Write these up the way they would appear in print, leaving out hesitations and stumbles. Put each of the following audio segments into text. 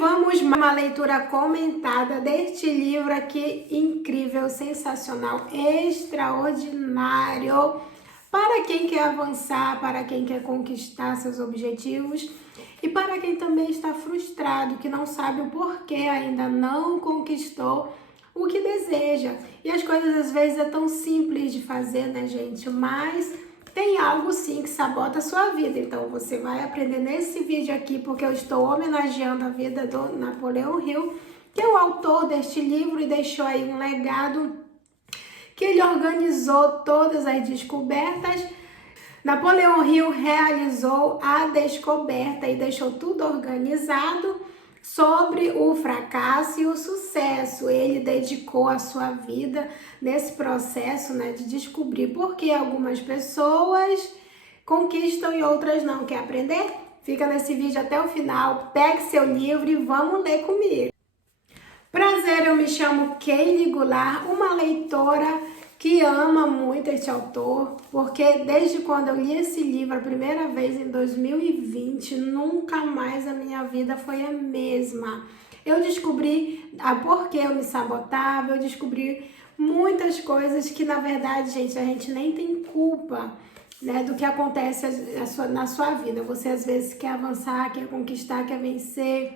vamos uma leitura comentada deste livro aqui, incrível, sensacional, extraordinário, para quem quer avançar, para quem quer conquistar seus objetivos e para quem também está frustrado, que não sabe o porquê ainda não conquistou o que deseja. E as coisas às vezes é tão simples de fazer, né, gente? Mas tem algo sim que sabota a sua vida. Então você vai aprender nesse vídeo aqui, porque eu estou homenageando a vida do Napoleão Hill, que é o autor deste livro e deixou aí um legado que ele organizou todas as descobertas. Napoleão Hill realizou a descoberta e deixou tudo organizado sobre o fracasso e o sucesso. Ele dedicou a sua vida nesse processo, né, de descobrir por que algumas pessoas conquistam e outras não. Quer aprender? Fica nesse vídeo até o final, pegue seu livro e vamos ler comigo. Prazer, eu me chamo Keili Goulart, uma leitora que ama muito este autor, porque desde quando eu li esse livro a primeira vez em 2020, nunca mais a minha vida foi a mesma. Eu descobri por que eu me sabotava, eu descobri muitas coisas que, na verdade, gente, a gente nem tem culpa, né, do que acontece na sua vida. Você, às vezes, quer avançar, quer conquistar, quer vencer,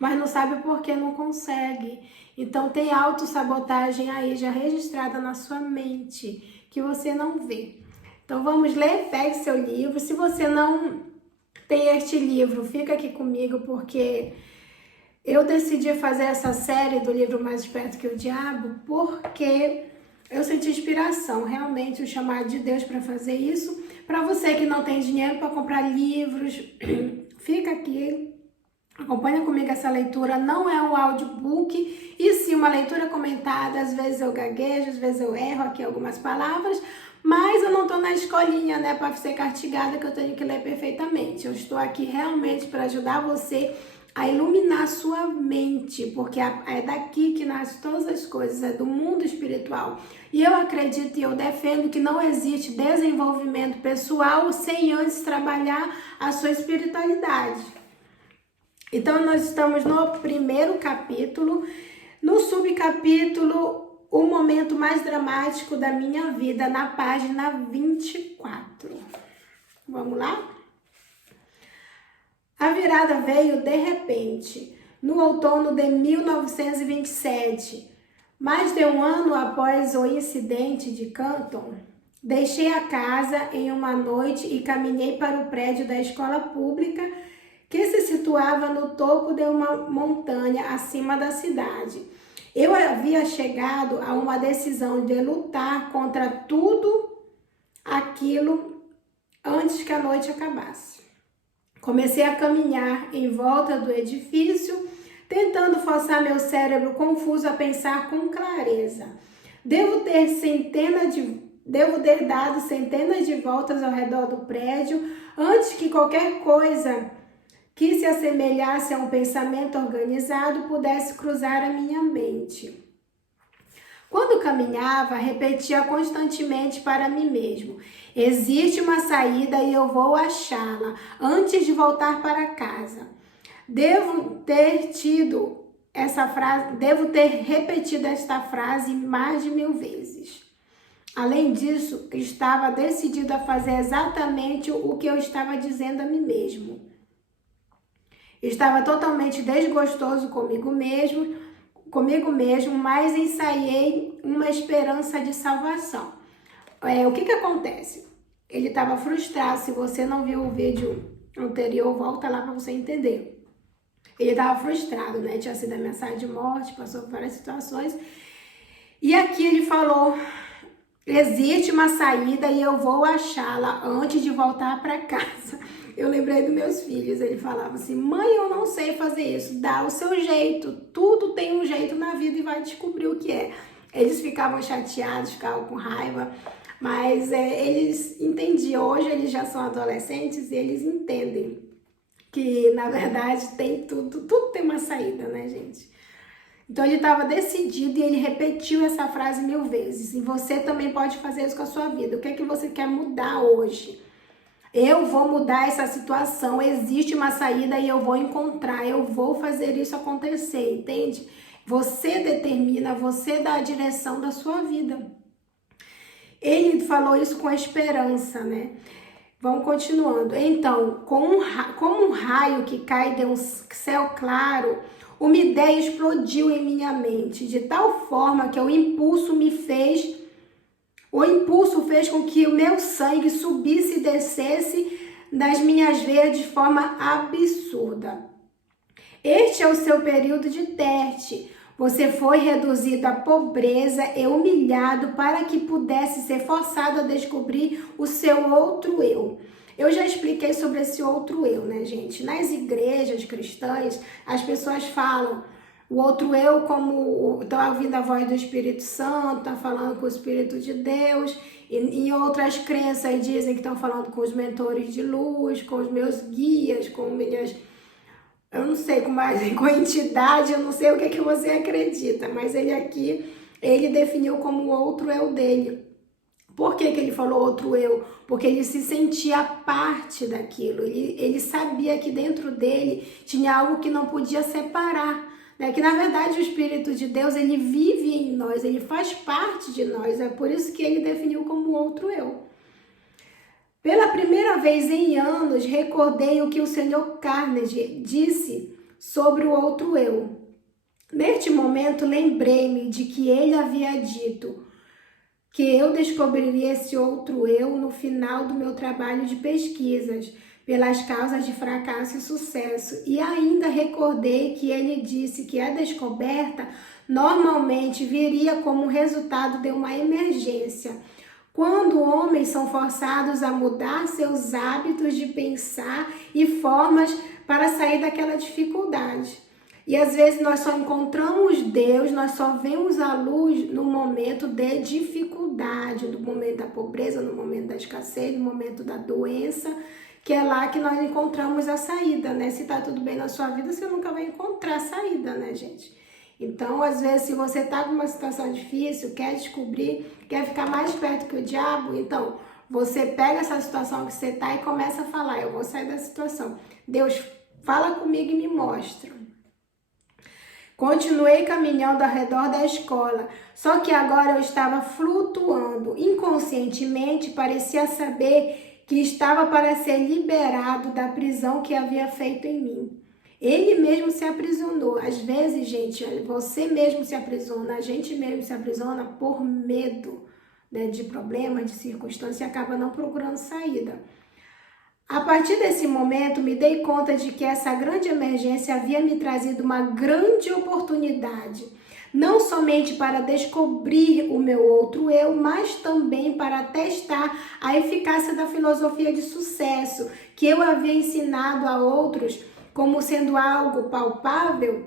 mas não sabe por que não consegue. Então tem autossabotagem aí já registrada na sua mente, que você não vê. Então vamos ler, pegue seu livro. Se você não tem este livro, fica aqui comigo, porque eu decidi fazer essa série do livro Mais Esperto que o Diabo, porque eu senti inspiração, realmente o chamado de Deus para fazer isso. Para você que não tem dinheiro para comprar livros, fica aqui. Acompanha comigo essa leitura, não é um audiobook, e sim uma leitura comentada. Às vezes eu gaguejo, às vezes eu erro aqui algumas palavras, mas eu não estou na escolinha, né, para ser castigada, que eu tenho que ler perfeitamente. Eu estou aqui realmente para ajudar você a iluminar a sua mente, porque é daqui que nascem todas as coisas, é do mundo espiritual. E eu acredito e eu defendo que não existe desenvolvimento pessoal sem antes trabalhar a sua espiritualidade. Então, nós estamos no primeiro capítulo, no subcapítulo, o momento mais dramático da minha vida, na página 24. Vamos lá? A virada veio de repente, no outono de 1927. Mais de um ano após o incidente de Canton, deixei a casa em uma noite e caminhei para o prédio da escola pública, que se situava no topo de uma montanha acima da cidade. Eu havia chegado a uma decisão de lutar contra tudo aquilo antes que a noite acabasse. Comecei a caminhar em volta do edifício, tentando forçar meu cérebro confuso a pensar com clareza. Devo ter dado centenas de voltas ao redor do prédio antes que qualquer coisa que se assemelhasse a um pensamento organizado pudesse cruzar a minha mente. Quando caminhava, repetia constantemente para mim mesmo: existe uma saída e eu vou achá-la antes de voltar para casa. Devo ter repetido esta frase mais de 1000 vezes. Além disso, estava decidido a fazer exatamente o que eu estava dizendo a mim mesmo. Estava totalmente desgostoso comigo mesmo, mas ensaiei uma esperança de salvação. O que acontece? Ele estava frustrado. Se você não viu o vídeo anterior, volta lá para você entender. Ele estava frustrado, né? Tinha sido ameaçado de morte, passou por várias situações. E aqui ele falou: existe uma saída e eu vou achá-la antes de voltar para casa. Eu lembrei dos meus filhos, ele falava assim: mãe, eu não sei fazer isso, dá o seu jeito, tudo tem um jeito na vida e vai descobrir o que é. Eles ficavam chateados, ficavam com raiva, mas eles entendiam. Hoje eles já são adolescentes e eles entendem que, na verdade, tem tudo tem uma saída, né, gente? Então ele estava decidido e ele repetiu essa frase 1000 vezes. E você também pode fazer isso com a sua vida. O que é que você quer mudar hoje? Eu vou mudar essa situação, existe uma saída e eu vou encontrar, eu vou fazer isso acontecer, entende? Você determina, você dá a direção da sua vida. Ele falou isso com esperança, né? Vamos continuando. Então, como um raio que cai de um céu claro, uma ideia explodiu em minha mente, de tal forma que o impulso fez com que o meu sangue subisse e descesse das minhas veias de forma absurda. Este é o seu período de teste. Você foi reduzido à pobreza e humilhado para que pudesse ser forçado a descobrir o seu outro eu. Eu já expliquei sobre esse outro eu, né, gente? Nas igrejas cristãs, as pessoas falam o outro eu como tá ouvindo a voz do Espírito Santo, tá falando com o Espírito de Deus, e em outras crenças dizem que estão falando com os mentores de luz, com os meus guias, com minhas... Eu não sei com entidade, eu não sei o que é que você acredita, mas ele aqui, ele definiu como o outro eu dele. Por que ele falou outro eu? Porque ele se sentia parte daquilo, ele sabia que dentro dele tinha algo que não podia separar, né? Que na verdade o Espírito de Deus, ele vive em nós, ele faz parte de nós, é por isso que ele definiu como outro eu. Pela primeira vez em anos, recordei o que o Sr. Carnegie disse sobre o outro eu. Neste momento, lembrei-me de que ele havia dito que eu descobriria esse outro eu no final do meu trabalho de pesquisas, pelas causas de fracasso e sucesso. E ainda recordei que ele disse que a descoberta normalmente viria como resultado de uma emergência, quando homens são forçados a mudar seus hábitos de pensar e formas para sair daquela dificuldade. E às vezes nós só encontramos Deus, nós só vemos a luz no momento de dificuldade, no momento da pobreza, no momento da escassez, no momento da doença, que é lá que nós encontramos a saída, né? Se tá tudo bem na sua vida, você nunca vai encontrar a saída, né, gente? Então, às vezes, se você tá com uma situação difícil, quer descobrir, quer ficar mais perto que o diabo, então, você pega essa situação que você tá e começa a falar, eu vou sair da situação. Deus, fala comigo e me mostra. Continuei caminhando ao redor da escola, só que agora eu estava flutuando. Inconscientemente, parecia saber que estava para ser liberado da prisão que havia feito em mim. Ele mesmo se aprisionou. Às vezes, gente, você mesmo se aprisiona, a gente mesmo se aprisiona por medo, né, de problema, de circunstância e acaba não procurando saída. A partir desse momento, me dei conta de que essa grande emergência havia me trazido uma grande oportunidade, não somente para descobrir o meu outro eu, mas também para testar a eficácia da filosofia de sucesso que eu havia ensinado a outros como sendo algo palpável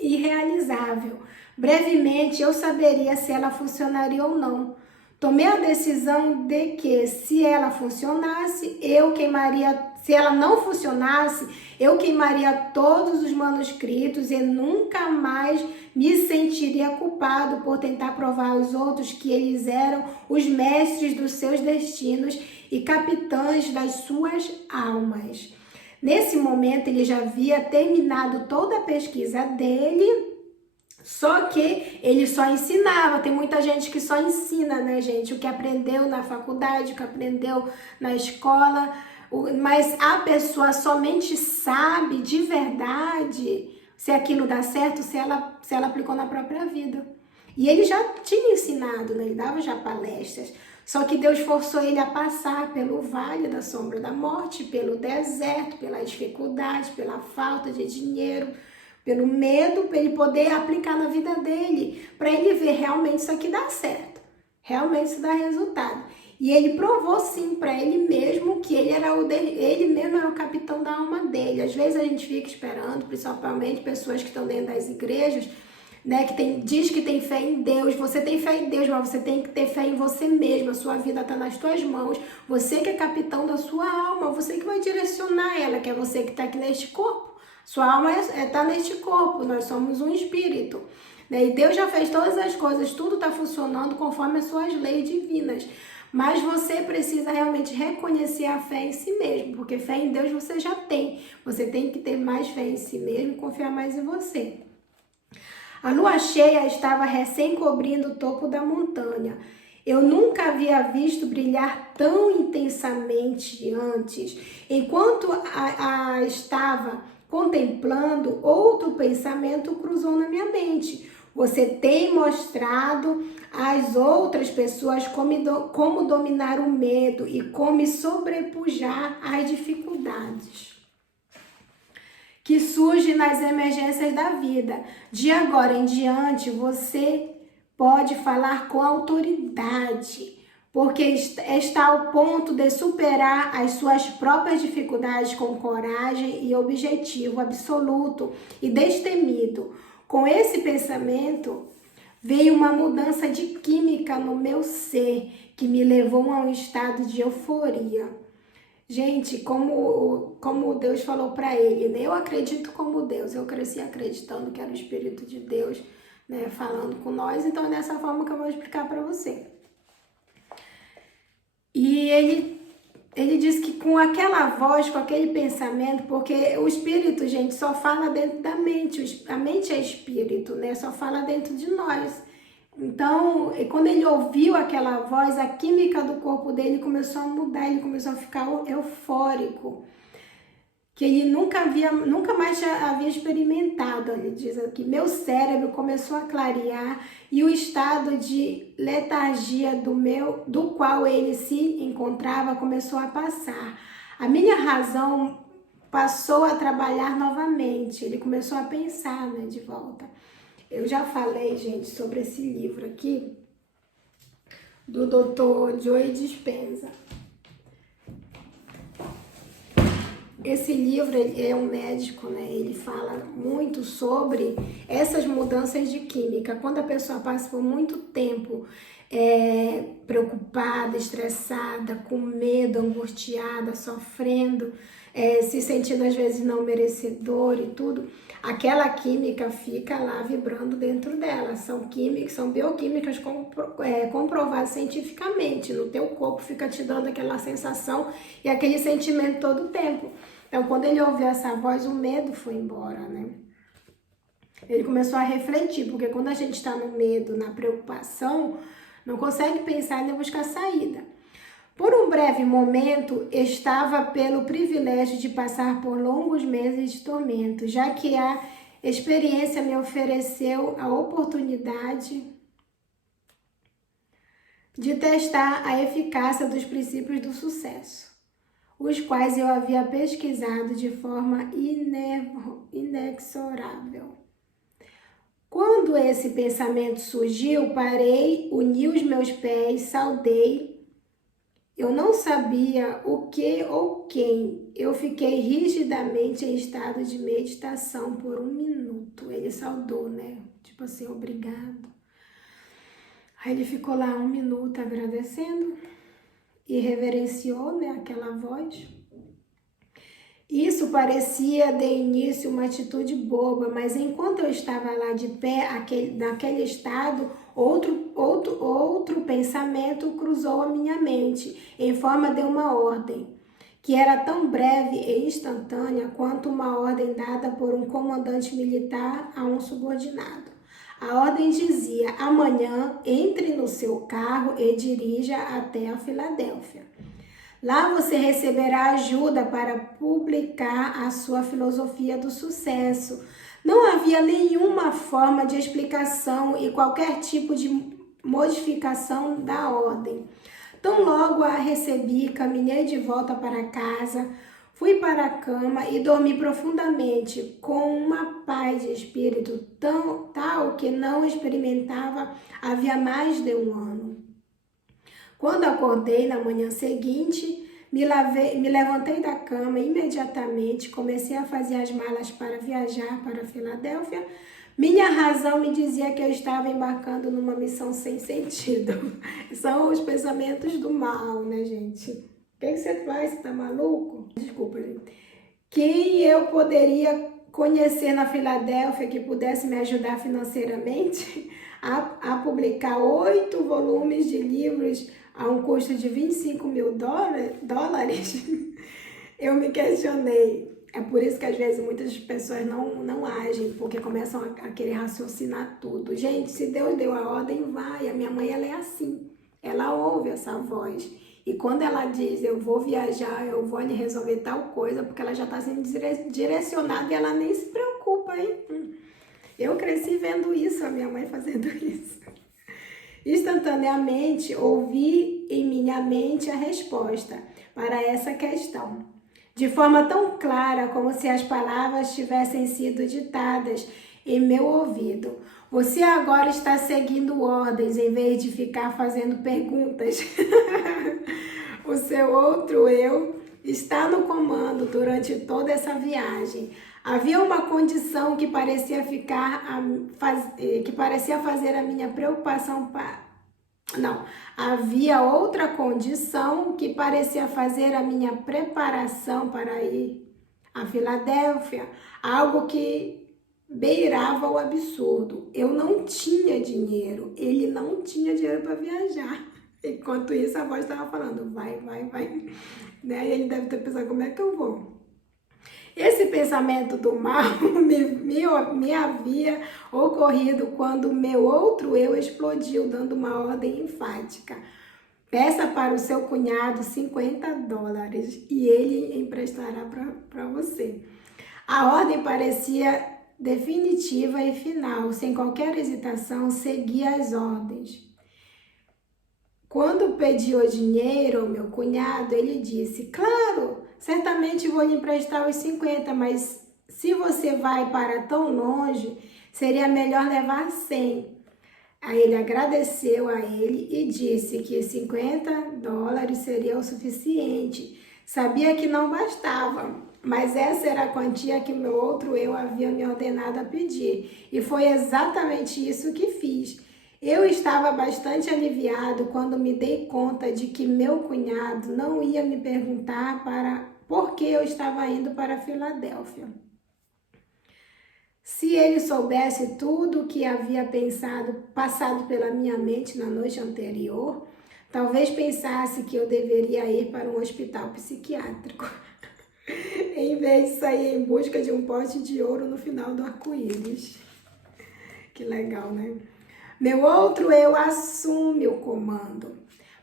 e realizável. Brevemente, eu saberia se ela funcionaria ou não. Tomei a decisão de que, se ela funcionasse, se ela não funcionasse, eu queimaria todos os manuscritos e nunca mais me sentiria culpado por tentar provar aos outros que eles eram os mestres dos seus destinos e capitães das suas almas. Nesse momento, ele já havia terminado toda a pesquisa dele, só que ele só ensinava. Tem muita gente que só ensina, né, gente? O que aprendeu na faculdade, o que aprendeu na escola, mas a pessoa somente sabe de verdade se aquilo dá certo, se ela aplicou na própria vida. E ele já tinha ensinado, né? Ele dava já palestras. Só que Deus forçou ele a passar pelo vale da sombra da morte, pelo deserto, pela dificuldade, pela falta de dinheiro, pelo medo, para ele poder aplicar na vida dele, para ele ver realmente isso aqui dá certo, realmente isso dá resultado. E ele provou sim para ele mesmo que ele mesmo era o capitão da alma dele. Às vezes a gente fica esperando, principalmente pessoas que estão dentro das igrejas, né, diz que tem fé em Deus. Você tem fé em Deus, mas você tem que ter fé em você mesmo. A sua vida está nas tuas mãos. Você que é capitão da sua alma, você que vai direcionar ela, que é você que está aqui neste corpo. Sua alma está neste corpo, nós somos um espírito. Né? E Deus já fez todas as coisas, tudo está funcionando conforme as suas leis divinas. Mas você precisa realmente reconhecer a fé em si mesmo, porque fé em Deus você já tem. Você tem que ter mais fé em si mesmo e confiar mais em você. A lua cheia estava recém cobrindo o topo da montanha. Eu nunca havia visto brilhar tão intensamente antes. Enquanto a estava contemplando, outro pensamento cruzou na minha mente. Você tem mostrado às outras pessoas como dominar o medo e como sobrepujar as dificuldades que surge nas emergências da vida. De agora em diante, você pode falar com autoridade, porque está ao ponto de superar as suas próprias dificuldades com coragem e objetivo absoluto e destemido. Com esse pensamento, veio uma mudança de química no meu ser, que me levou a um estado de euforia. Gente, como Deus falou para ele, né? Eu acredito como Deus, eu cresci acreditando que era o Espírito de Deus, né, falando com nós, então é dessa forma que eu vou explicar para você. E ele diz que com aquela voz, com aquele pensamento, porque o Espírito, gente, só fala dentro da mente, a mente é Espírito, né? Só fala dentro de nós. Então, quando ele ouviu aquela voz, a química do corpo dele começou a mudar, ele começou a ficar eufórico, que ele nunca mais havia experimentado. Ele diz aqui, meu cérebro começou a clarear e o estado de letargia do qual ele se encontrava começou a passar. A minha razão passou a trabalhar novamente, ele começou a pensar, né, de volta. Eu já falei, gente, sobre esse livro aqui, do Dr. Joe Dispenza. Esse livro, ele é um médico, né? Ele fala muito sobre essas mudanças de química. Quando a pessoa passa por muito tempo preocupada, estressada, com medo, angustiada, sofrendo, se sentindo às vezes não merecedor e tudo, aquela química fica lá vibrando dentro dela. São bioquímicas comprovadas cientificamente. No teu corpo fica te dando aquela sensação e aquele sentimento todo o tempo. Então, quando ele ouviu essa voz, o medo foi embora, né? Ele começou a refletir, porque quando a gente está no medo, na preocupação, não consegue pensar nem buscar saída. Por um breve momento, estava pelo privilégio de passar por longos meses de tormento, já que a experiência me ofereceu a oportunidade de testar a eficácia dos princípios do sucesso, os quais eu havia pesquisado de forma inexorável. Quando esse pensamento surgiu, parei, uni os meus pés, saudei. Eu não sabia o que ou quem. Eu fiquei rigidamente em estado de meditação por 1 minuto. Ele saudou, né? Tipo assim, obrigado. Aí ele ficou lá 1 minuto agradecendo e reverenciou, né, aquela voz. Isso parecia de início uma atitude boba, mas enquanto eu estava lá de pé, naquele estado, outro pensamento cruzou a minha mente, em forma de uma ordem, que era tão breve e instantânea quanto uma ordem dada por um comandante militar a um subordinado. A ordem dizia: amanhã entre no seu carro e dirija até a Filadélfia. Lá você receberá ajuda para publicar a sua filosofia do sucesso. Não havia nenhuma forma de explicação e qualquer tipo de modificação da ordem. Tão logo a recebi, caminhei de volta para casa, fui para a cama e dormi profundamente, com uma paz de espírito tal que não experimentava havia mais de 1 ano. Quando acordei na manhã seguinte, me levantei da cama imediatamente, comecei a fazer as malas para viajar para Filadélfia. Minha razão me dizia que eu estava embarcando numa missão sem sentido. São os pensamentos do mal, né, gente? O que você faz? Você tá maluco? Desculpa, gente. Que eu poderia conhecer na Filadélfia que pudesse me ajudar financeiramente a publicar 8 volumes de livros a um custo de 25 mil dólares, eu me questionei. É por isso que às vezes muitas pessoas não agem, porque começam a querer raciocinar tudo. Gente, se Deus deu a ordem, vai. A minha mãe, ela é assim. Ela ouve essa voz. E quando ela diz, eu vou viajar, eu vou ali resolver tal coisa, porque ela já está sendo direcionada e ela nem se preocupa, hein? Eu cresci vendo isso, a minha mãe fazendo isso. Instantaneamente, ouvi em minha mente a resposta para essa questão, de forma tão clara como se as palavras tivessem sido ditadas em meu ouvido. Você agora está seguindo ordens em vez de ficar fazendo perguntas. O seu outro eu está no comando durante toda essa viagem. Havia uma condição que parecia fazer a minha preocupação Não, havia outra condição que parecia fazer a minha preparação para ir a Filadélfia, algo que beirava o absurdo. Eu não tinha dinheiro, ele não tinha dinheiro para viajar. Enquanto isso, a voz estava falando, vai. Né? E ele deve ter pensado, como é que eu vou? Esse pensamento do mal me havia ocorrido quando o meu outro eu explodiu, dando uma ordem enfática. Peça para o seu cunhado 50 dólares e ele emprestará para você. A ordem parecia definitiva e final, sem qualquer hesitação, segui as ordens. Quando pedi o dinheiro ao meu cunhado, ele disse, claro, certamente vou lhe emprestar os 50, mas se você vai para tão longe, seria melhor levar 100. Aí ele agradeceu a ele e disse que 50 dólares seria o suficiente. Sabia que não bastava, mas essa era a quantia que o meu outro eu havia me ordenado a pedir. E foi exatamente isso que fiz. Eu estava bastante aliviado quando me dei conta de que meu cunhado não ia me perguntar por que eu estava indo para a Filadélfia. Se ele soubesse tudo o que havia passado pela minha mente na noite anterior, talvez pensasse que eu deveria ir para um hospital psiquiátrico, em vez de sair em busca de um pote de ouro no final do arco-íris. Que legal, né? Meu outro eu assume o comando.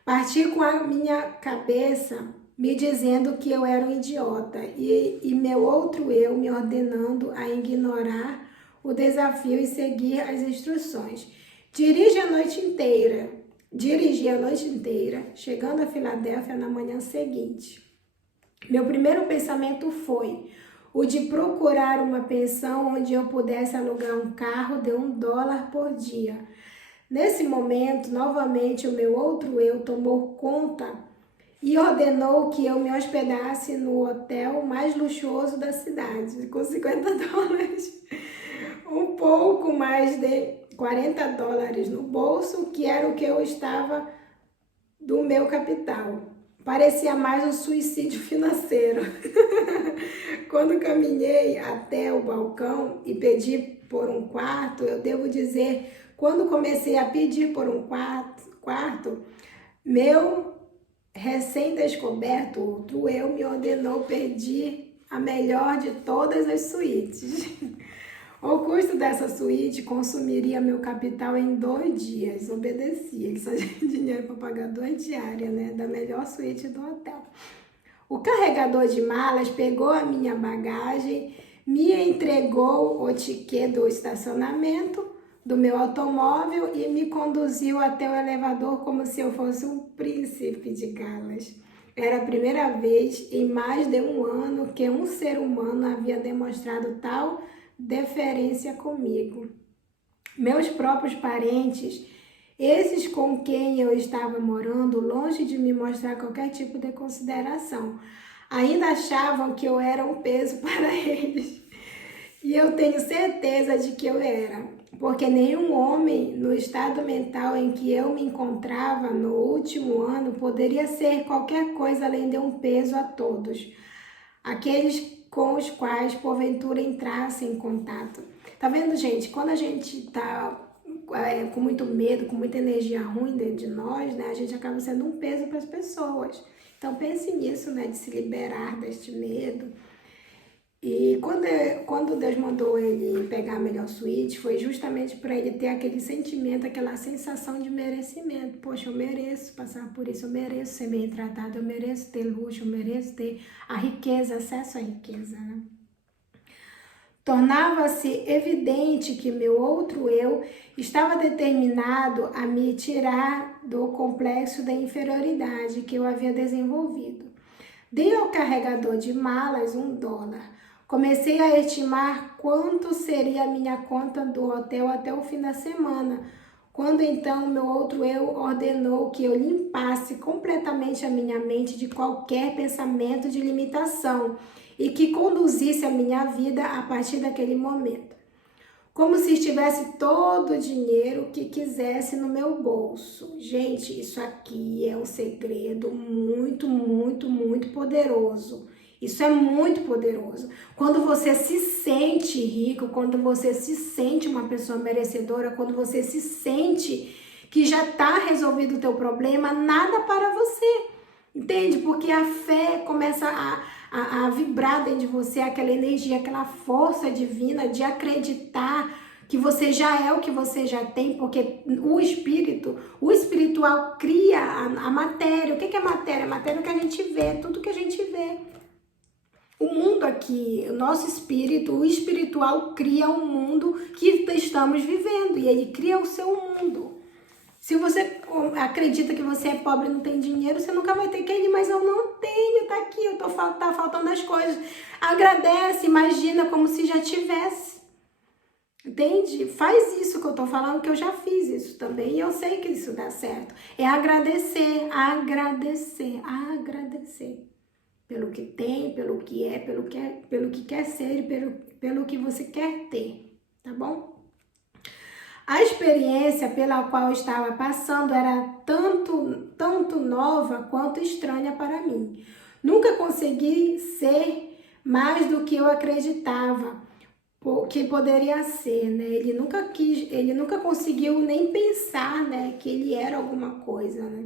Parti com a minha cabeça me dizendo que eu era um idiota e meu outro eu me ordenando a ignorar o desafio e seguir as instruções. Dirigi a noite inteira, chegando a Filadélfia na manhã seguinte. Meu primeiro pensamento foi o de procurar uma pensão onde eu pudesse alugar um carro de $1 por dia. Nesse momento, novamente, o meu outro eu tomou conta e ordenou que eu me hospedasse no hotel mais luxuoso da cidade, com 50 dólares, um pouco mais de 40 dólares no bolso, que era o que eu estava do meu capital. Parecia mais um suicídio financeiro. Quando caminhei até o balcão e pedi por um quarto, eu devo dizer, quando comecei a pedir por um quarto, meu recém-descoberto outro eu me ordenou pedir a melhor de todas as suítes. O custo dessa suíte consumiria meu capital em 2 dias. Obedeci, ele só tinha dinheiro para pagar 2 diárias, né? Da melhor suíte do hotel. O carregador de malas pegou a minha bagagem, me entregou o ticket do estacionamento do meu automóvel e me conduziu até o elevador como se eu fosse um príncipe de Gales. Era a primeira vez em mais de 1 ano que um ser humano havia demonstrado tal deferência comigo. Meus próprios parentes, esses com quem eu estava morando, longe de me mostrar qualquer tipo de consideração, ainda achavam que eu era um peso para eles. E eu tenho certeza de que eu era, porque nenhum homem no estado mental em que eu me encontrava no último ano poderia ser qualquer coisa além de um peso a todos. Aqueles com os quais porventura entrasse em contato. Tá vendo, gente? Quando a gente tá com muito medo, com muita energia ruim dentro de nós, né, a gente acaba sendo um peso para as pessoas. Então pense nisso, né, de se liberar deste medo. E quando Deus mandou ele pegar a melhor suíte, foi justamente para ele ter aquele sentimento, aquela sensação de merecimento. Poxa, eu mereço passar por isso, eu mereço ser bem tratado, eu mereço ter luxo, eu mereço ter a riqueza, acesso à riqueza, né? Tornava-se evidente que meu outro eu estava determinado a me tirar do complexo da inferioridade que eu havia desenvolvido. Dei ao carregador de malas $1. Comecei a estimar quanto seria a minha conta do hotel até o fim da semana, quando então meu outro eu ordenou que eu limpasse completamente a minha mente de qualquer pensamento de limitação e que conduzisse a minha vida a partir daquele momento. Como se estivesse todo o dinheiro que quisesse no meu bolso. Gente, isso aqui é um segredo muito, muito, muito poderoso. Isso é muito poderoso. Quando você se sente rico, quando você se sente uma pessoa merecedora, quando você se sente que já está resolvido o teu problema, nada para você. Entende? Porque a fé começa a vibrar dentro de você, aquela energia, aquela força divina de acreditar que você já é o que você já tem, porque o espiritual cria a matéria. O que é matéria? A matéria é o que a gente vê, tudo que a gente vê. O mundo aqui, o nosso espírito, o espiritual cria um mundo que estamos vivendo e ele cria o seu mundo. Se você acredita que você é pobre e não tem dinheiro, você nunca vai ter aquele, mas eu não tenho, tá aqui, tá faltando as coisas. Agradece, imagina como se já tivesse. Entende? Faz isso que eu tô falando, que eu já fiz isso também e eu sei que isso dá certo. É agradecer, agradecer, agradecer. Pelo que tem, pelo que é, pelo que quer ser e pelo que você quer ter, tá bom? A experiência pela qual estava passando era tanto nova quanto estranha para mim. Nunca consegui ser mais do que eu acreditava que poderia ser, né? Ele nunca conseguiu nem pensar, né, que ele era alguma coisa, né?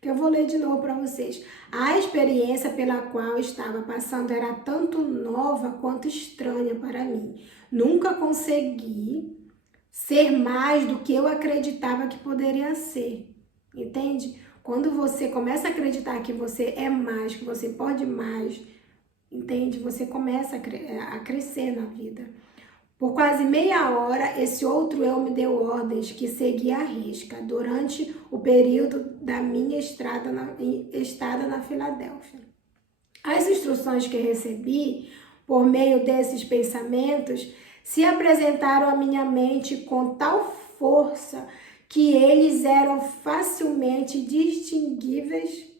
Que eu vou ler de novo para vocês. A experiência pela qual estava passando era tanto nova quanto estranha para mim. Nunca consegui ser mais do que eu acreditava que poderia ser, entende? Quando você começa a acreditar que você é mais, que você pode mais, entende? Você começa a crescer na vida. Por quase meia hora, esse outro eu me deu ordens que seguia à risca durante o período da minha estada na Filadélfia. As instruções que recebi por meio desses pensamentos se apresentaram à minha mente com tal força que eles eram facilmente distinguíveis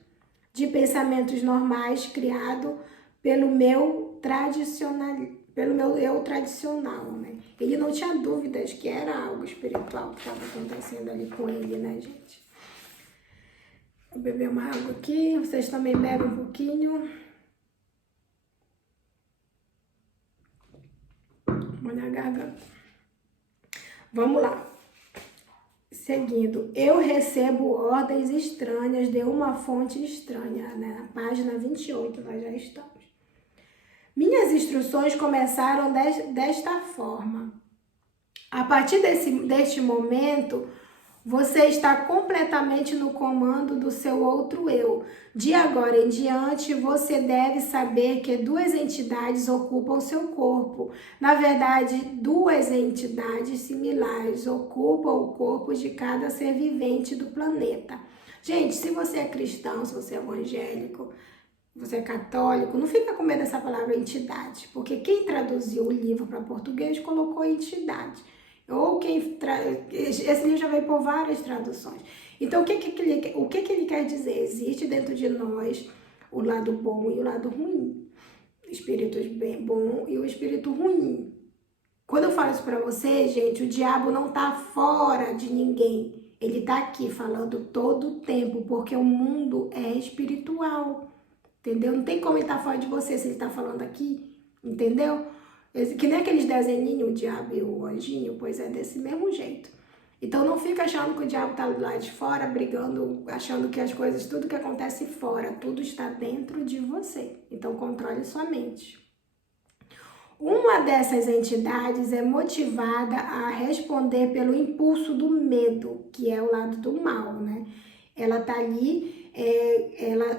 de pensamentos normais criados pelo meu eu tradicional, né? Ele não tinha dúvidas que era algo espiritual que estava acontecendo ali com ele, né, gente? Vou beber uma água aqui, vocês também bebem um pouquinho. Olha a garganta. Vamos lá. Seguindo, eu recebo ordens estranhas de uma fonte estranha, né? Na página 28 nós já estamos. Minhas instruções começaram desta forma. A partir deste momento, você está completamente no comando do seu outro eu. De agora em diante, você deve saber que duas entidades ocupam seu corpo. Na verdade, duas entidades similares ocupam o corpo de cada ser vivente do planeta. Gente, se você é cristão, se você é evangélico, você é católico, não fica com medo dessa palavra entidade, porque quem traduziu o livro para português colocou entidade. Ou esse livro já veio por várias traduções. Então, o que ele quer dizer? Existe dentro de nós o lado bom e o lado ruim. O espírito bom e o espírito ruim. Quando eu falo isso para você, gente, o diabo não tá fora de ninguém. Ele tá aqui falando todo o tempo, porque o mundo é espiritual. Entendeu? Não tem como ele estar fora de você se ele está falando aqui. entendeu? Que nem aqueles desenhinhos, o diabo e o anjinho, pois é desse mesmo jeito. Então não fica achando que o diabo está lá de fora, brigando, achando que as coisas, tudo que acontece fora, tudo está dentro de você. Então controle sua mente. Uma dessas entidades é motivada a responder pelo impulso do medo, que é o lado do mal, né? Ela tá ali,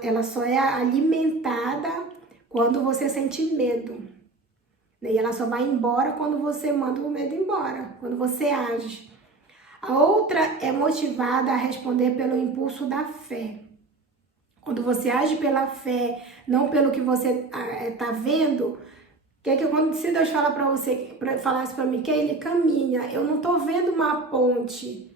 ela só é alimentada quando você sente medo. E ela só vai embora quando você manda o medo embora, quando você age. A outra é motivada a responder pelo impulso da fé. Quando você age pela fé, não pelo que você tá vendo. Quando se Deus fala para você, falasse para mim que ele caminha, eu não tô vendo uma ponte.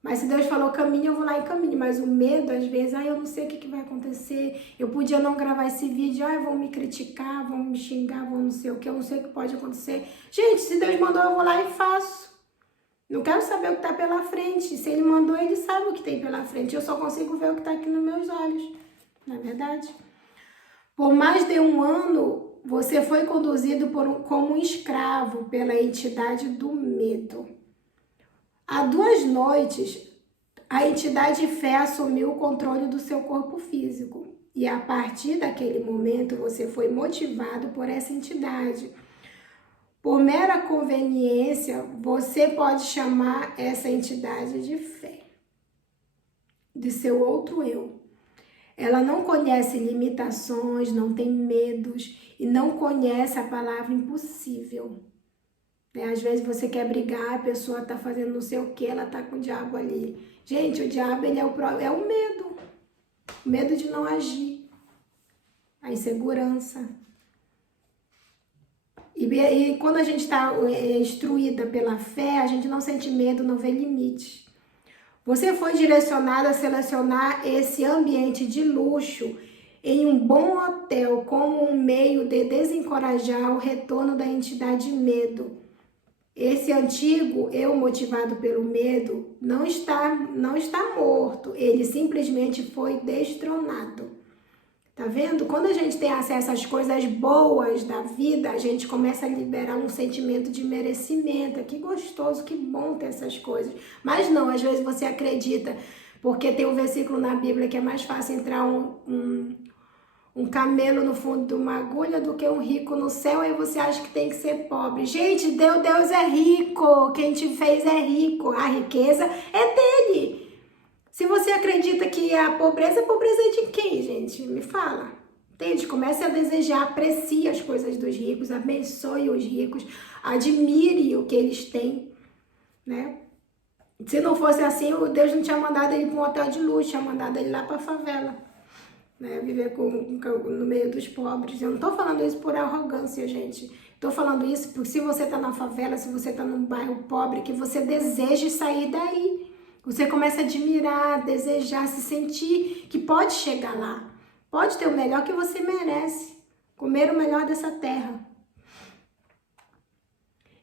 Mas se Deus falou caminho, eu vou lá e caminho. Mas o medo, às vezes, eu não sei o que vai acontecer. Eu podia não gravar esse vídeo, vão me criticar, vão me xingar, vão não sei o que, eu não sei o que pode acontecer. Gente, se Deus mandou, eu vou lá e faço. Não quero saber o que tá pela frente. Se ele mandou, ele sabe o que tem pela frente. Eu só consigo ver o que tá aqui nos meus olhos. Não é verdade? Por mais de 1 ano, você foi conduzido como um escravo pela entidade do medo. Há 2 noites, a entidade fé assumiu o controle do seu corpo físico. E a partir daquele momento, você foi motivado por essa entidade. Por mera conveniência, você pode chamar essa entidade de fé, de seu outro eu. Ela não conhece limitações, não tem medos e não conhece a palavra impossível. Às vezes você quer brigar, a pessoa tá fazendo não sei o que, ela tá com o diabo ali. Gente, o diabo ele é o medo. O medo de não agir. A insegurança. E quando a gente está instruída pela fé, a gente não sente medo, não vê limites. Você foi direcionado a selecionar esse ambiente de luxo em um bom hotel como um meio de desencorajar o retorno da entidade medo. Esse antigo eu motivado pelo medo não está morto, ele simplesmente foi destronado. Tá vendo? Quando a gente tem acesso às coisas boas da vida, a gente começa a liberar um sentimento de merecimento. Que gostoso, que bom ter essas coisas. Mas não, às vezes você acredita, porque tem um versículo na Bíblia que é mais fácil entrar um camelo no fundo de uma agulha do que um rico no céu, aí você acha que tem que ser pobre. Gente, Deus é rico, quem te fez é rico, a riqueza é dele. Se você acredita que a pobreza é de quem, gente? Me fala. Entende? Comece a desejar, aprecie as coisas dos ricos, abençoe os ricos, admire o que eles têm, né? Se não fosse assim, Deus não tinha mandado ele para um hotel de luxo, tinha mandado ele lá para a favela, né? Viver no meio dos pobres. Eu não tô falando isso por arrogância, gente. Tô falando isso porque se você tá na favela, se você tá num bairro pobre, que você deseje sair daí. Você começa a admirar, desejar, se sentir que pode chegar lá. Pode ter o melhor que você merece. Comer o melhor dessa terra.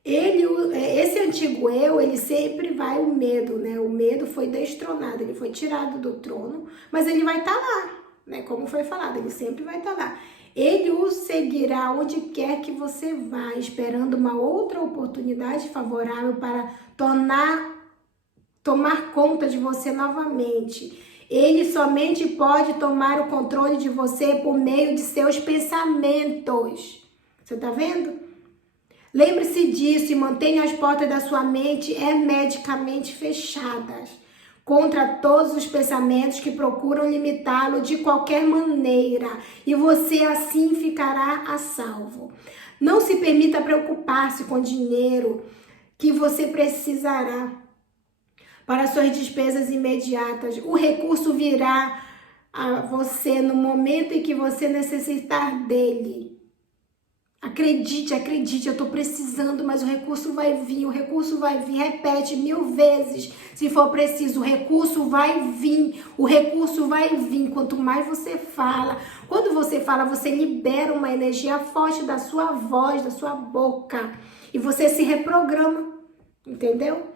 Esse antigo eu, ele sempre vai o medo, né? O medo foi destronado, ele foi tirado do trono, mas ele vai estar lá, né? Como foi falado, ele sempre vai estar lá. Ele o seguirá onde quer que você vá, esperando uma outra oportunidade favorável para tomar conta de você novamente. Ele somente pode tomar o controle de você por meio de seus pensamentos. Você tá vendo? Lembre-se disso e mantenha as portas da sua mente hermeticamente fechadas contra todos os pensamentos que procuram limitá-lo de qualquer maneira, e você assim ficará a salvo. Não se permita preocupar-se com dinheiro que você precisará para suas despesas imediatas. O recurso virá a você no momento em que você necessitar dele. Acredite, eu tô precisando, mas o recurso vai vir, repete 1000 vezes, se for preciso, o recurso vai vir. Quanto mais você fala, quando você fala, você libera uma energia forte da sua voz, da sua boca, e você se reprograma, entendeu?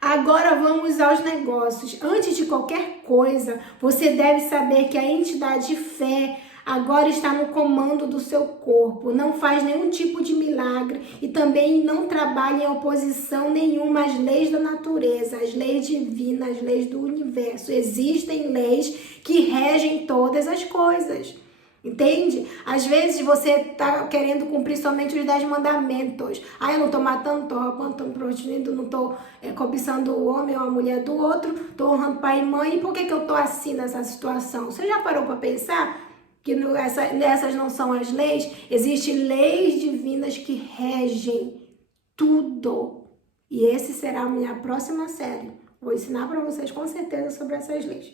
Agora vamos aos negócios. Antes de qualquer coisa, você deve saber que a entidade fé agora está no comando do seu corpo, não faz nenhum tipo de milagre e também não trabalha em oposição nenhuma às leis da natureza, às leis divinas, às leis do universo. Existem leis que regem todas as coisas. Entende? Às vezes você tá querendo cumprir somente os 10 mandamentos. Ah, eu não tô matando, não tô roubando, não tô prostituindo, não tô cobiçando o homem ou a mulher do outro, tô honrando pai e mãe. E por que eu tô assim nessa situação? Você já parou para pensar que essas não são as leis? Existem leis divinas que regem tudo. E esse será a minha próxima série. Vou ensinar para vocês com certeza sobre essas leis.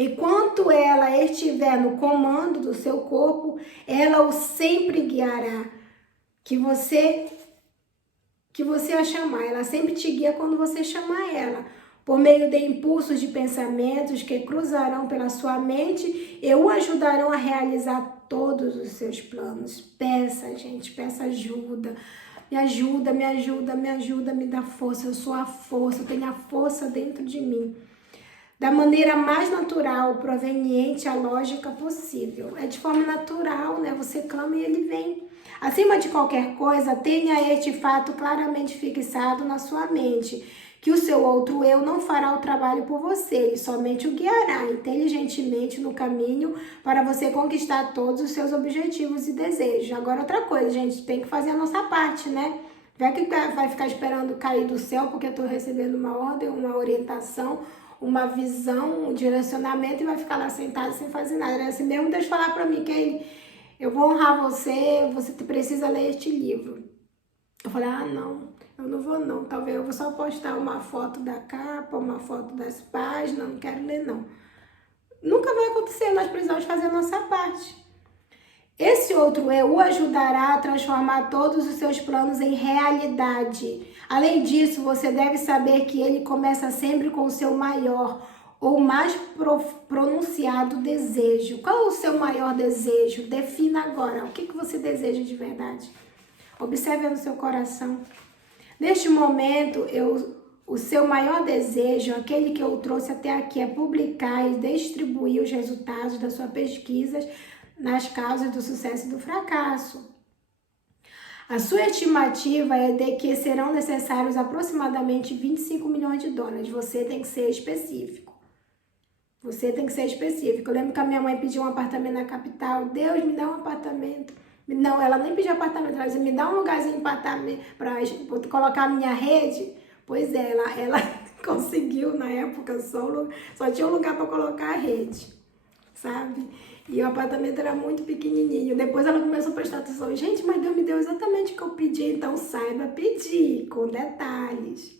Enquanto ela estiver no comando do seu corpo, ela o sempre guiará. Que você a chamar, ela sempre te guia quando você chamar ela. Por meio de impulsos de pensamentos que cruzarão pela sua mente e o ajudarão a realizar todos os seus planos. Peça, gente, peça ajuda. Me ajuda, me ajuda, me ajuda, me dá força. Eu sou a força, eu tenho a força dentro de mim. Da maneira mais natural, proveniente à lógica possível. É de forma natural, né? Você clama e ele vem. Acima de qualquer coisa, tenha este fato claramente fixado na sua mente, que o seu outro eu não fará o trabalho por você, ele somente o guiará inteligentemente no caminho para você conquistar todos os seus objetivos e desejos. Agora, outra coisa, gente, tem que fazer a nossa parte, né? Vai ficar esperando cair do céu porque eu estou recebendo uma ordem, uma orientação, uma visão, um direcionamento e vai ficar lá sentado sem fazer nada. Era assim mesmo, deixa eu falar para mim que eu vou honrar você, você precisa ler este livro. Eu falei, não, eu não vou não, talvez eu vou só postar uma foto da capa, uma foto das páginas, não quero ler não. Nunca vai acontecer, nós precisamos fazer a nossa parte. Esse outro eu o ajudará a transformar todos os seus planos em realidade. Além disso, você deve saber que ele começa sempre com o seu maior ou mais pronunciado desejo. Qual é o seu maior desejo? Defina agora. O que você deseja de verdade? Observe no seu coração. Neste momento, o seu maior desejo, aquele que eu trouxe até aqui, é publicar e distribuir os resultados das suas pesquisas nas causas do sucesso e do fracasso. A sua estimativa é de que serão necessários aproximadamente 25 milhões de dólares. Você tem que ser específico. Você tem que ser específico. Eu lembro que a minha mãe pediu um apartamento na capital. Deus, me dá um apartamento. Não, ela nem pediu apartamento. Ela disse, me dá um lugarzinho para colocar a minha rede. Pois é, ela conseguiu na época, só tinha um lugar para colocar a rede, sabe? E o apartamento era muito pequenininho. Depois ela começou a prestar atenção. Gente, mas Deus me deu exatamente o que eu pedi. Então saiba pedir, com detalhes.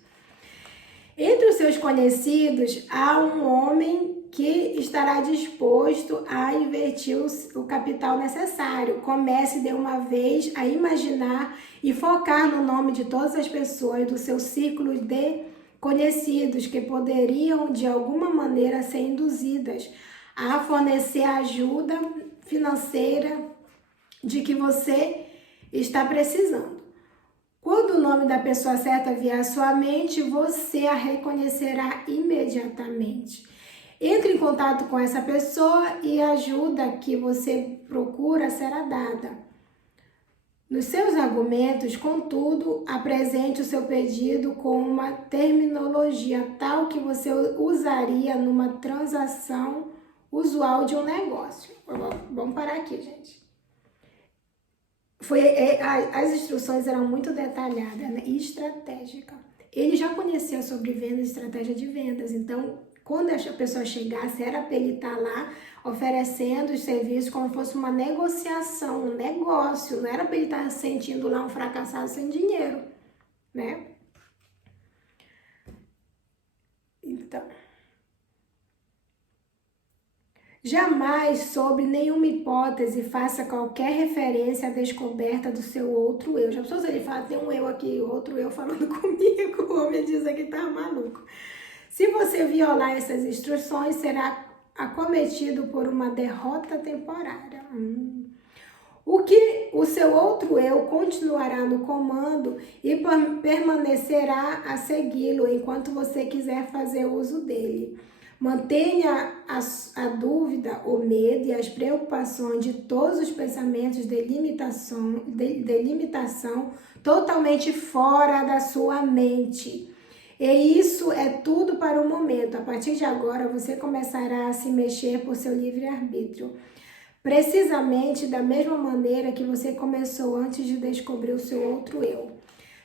Entre os seus conhecidos, há um homem que estará disposto a investir o capital necessário. Comece de uma vez a imaginar e focar no nome de todas as pessoas do seu círculo de conhecidos que poderiam, de alguma maneira, ser induzidas a fornecer a ajuda financeira de que você está precisando. Quando o nome da pessoa certa vier à sua mente, você a reconhecerá imediatamente. Entre em contato com essa pessoa e a ajuda que você procura será dada. Nos seus argumentos, contudo, apresente o seu pedido com uma terminologia tal que você usaria numa transação usual de um negócio. Vamos parar aqui, gente. As instruções eram muito detalhadas, né? E estratégicas. Ele já conhecia sobre vendas e estratégia de vendas, então quando a pessoa chegasse, era para ele estar lá oferecendo os serviços como se fosse uma negociação, um negócio, não era para ele estar sentindo lá um fracassado sem dinheiro, né? Então, jamais, sob nenhuma hipótese, faça qualquer referência à descoberta do seu outro eu. Já pensou se ele fala, tem um eu aqui, outro eu falando comigo, o homem diz que tá maluco. Se você violar essas instruções, será acometido por uma derrota temporária. O seu outro eu continuará no comando e permanecerá a segui-lo enquanto você quiser fazer uso dele. Mantenha a dúvida, o medo e as preocupações de todos os pensamentos de limitação totalmente fora da sua mente. E isso é tudo para o momento. A partir de agora, você começará a se mexer por seu livre-arbítrio. Precisamente da mesma maneira que você começou antes de descobrir o seu outro eu.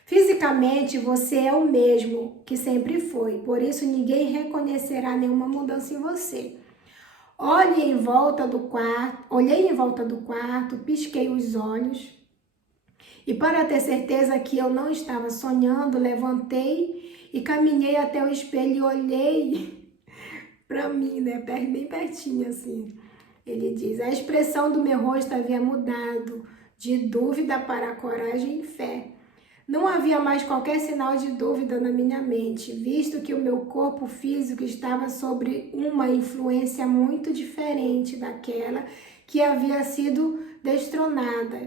Fisicamente, você é o mesmo que sempre foi, por isso ninguém reconhecerá nenhuma mudança em você. Olhei em volta do quarto, pisquei os olhos e para ter certeza que eu não estava sonhando, levantei e caminhei até o espelho e olhei para mim, né, bem pertinho assim. Ele diz, a expressão do meu rosto havia mudado de dúvida para coragem e fé. Não havia mais qualquer sinal de dúvida na minha mente, visto que o meu corpo físico estava sob uma influência muito diferente daquela que havia sido destronada.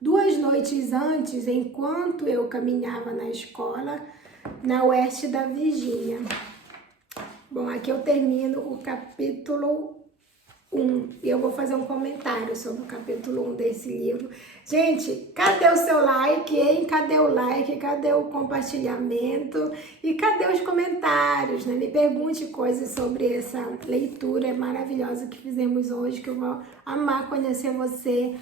2 noites antes, enquanto eu caminhava na escola, na oeste da Virgínia. Bom, aqui eu termino o capítulo 1. E eu vou fazer um comentário sobre o capítulo 1 desse livro. Gente, cadê o seu like, hein? Cadê o like? Cadê o compartilhamento? E cadê os comentários, né? Me pergunte coisas sobre essa leitura maravilhosa que fizemos hoje, que eu vou amar conhecer você.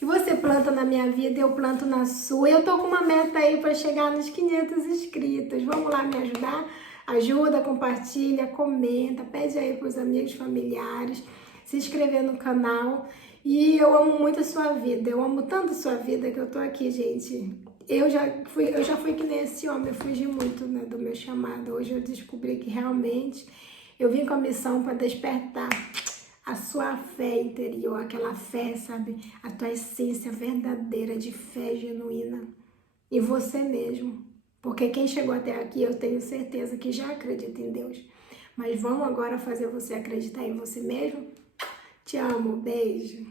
E você planta na minha vida, eu planto na sua. Eu tô com uma meta aí para chegar nos 500 inscritos. Vamos lá me ajudar? Ajuda, compartilha, comenta, pede aí pros amigos, familiares, se inscrever no canal. E eu amo muito a sua vida, eu amo tanto a sua vida que eu tô aqui, gente. Eu já fui que nem esse homem, eu fugi muito, né, do meu chamado. Hoje eu descobri que realmente eu vim com a missão para despertar a sua fé interior, aquela fé, sabe? A tua essência verdadeira de fé genuína em você mesmo. Porque quem chegou até aqui, eu tenho certeza que já acredita em Deus. Mas vamos agora fazer você acreditar em você mesmo? Te amo, beijo.